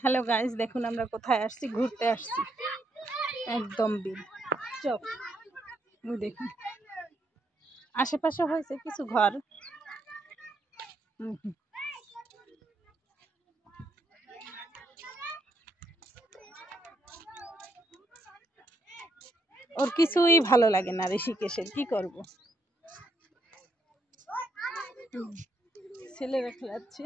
Hello guys, দেখুন আমরা কোথায় আসছি, ঘুরতে আসছি। একদম বিল চপ। দেখুন আশেপাশে হয়েছে কিছু ঘর। ওর কিছুই ভালো লাগে না ঋষিকেশের, কি করব। ছেলেরা খেলাচ্ছে।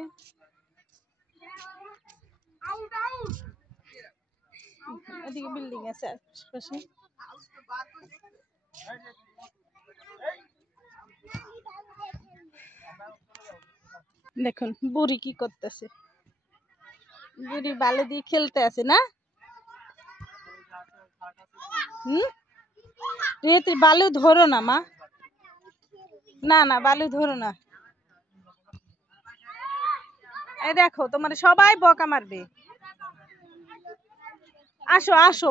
এদিকে বিল্ডিং আছে আশেপাশে। দেখুন বুড়ি কি করতেছে, বুড়ি বালু দিয়ে খেলতে আছে না। রেতি বালু ধরো না মা, না না বালু ধরো না। এই দেখো তোমার সবাই বকা মারবে। আসো আসো,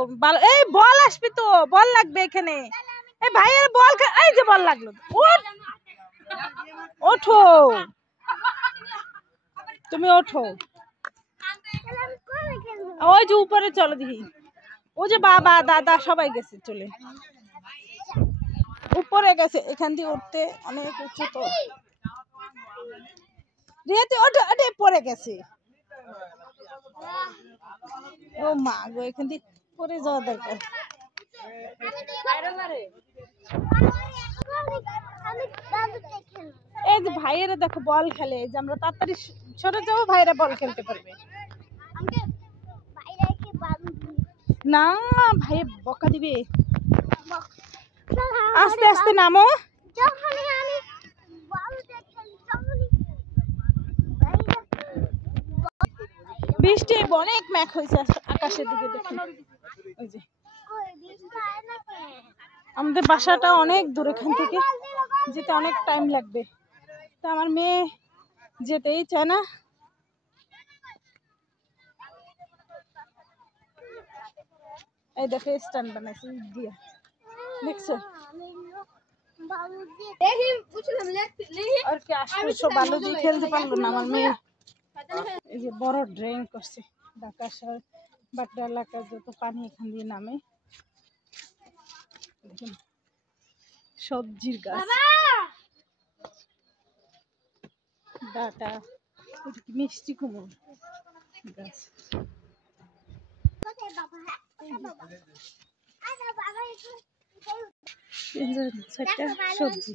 এই বল আসবি তো, বল লাগবে এখানে। এই ভাইয়ের বল, এই যে বল লাগলো, ওঠো তুমি ওঠো। ওই যে উপরে চলো দেখি, ওই যে বাবা দাদা সবাই গেছে চলে, উপরে গেছে। এখান দিয়ে উঠতে অনেক উঁচু তো। রেতে ওঠো, ওঠে পড়ে গেছে। ও মা গো, এখান দিয়ে পড়ে যাওয়া দরকার। এই যে ভাইয়েরা দেখো বল খেলে, এই যে আমরা তাড়াতাড়ি সরে যাবো, ভাইয়েরা বল খেলতে পারবে না। ভাই বকা দিবে, আস্তে আস্তে নামো। বৃষ্টি অনেক মেঘ হয়েছে আকাশের দিকে, দেখুন ওই যে। আমাদের বাসাটা অনেক দূর, এখান থেকে যেতে অনেক টাইম লাগবে। তা আমার মেয়ে যেতেই চায় না। এই দেখো স্ট্যান্ড বানাইছে দিয়া, দেখছো। আর কি আসছো, বালু দিয়ে খেলতে পারলো না আমার মেয়ে। এই যে বড় ড্রেন করছে, ঢাকা শহর বাড্ডা এলাকার যত পানি এখান দিয়ে নামে। সবজির গাছ, ডাটা, মিষ্টি কুমড় গাছ। সবজি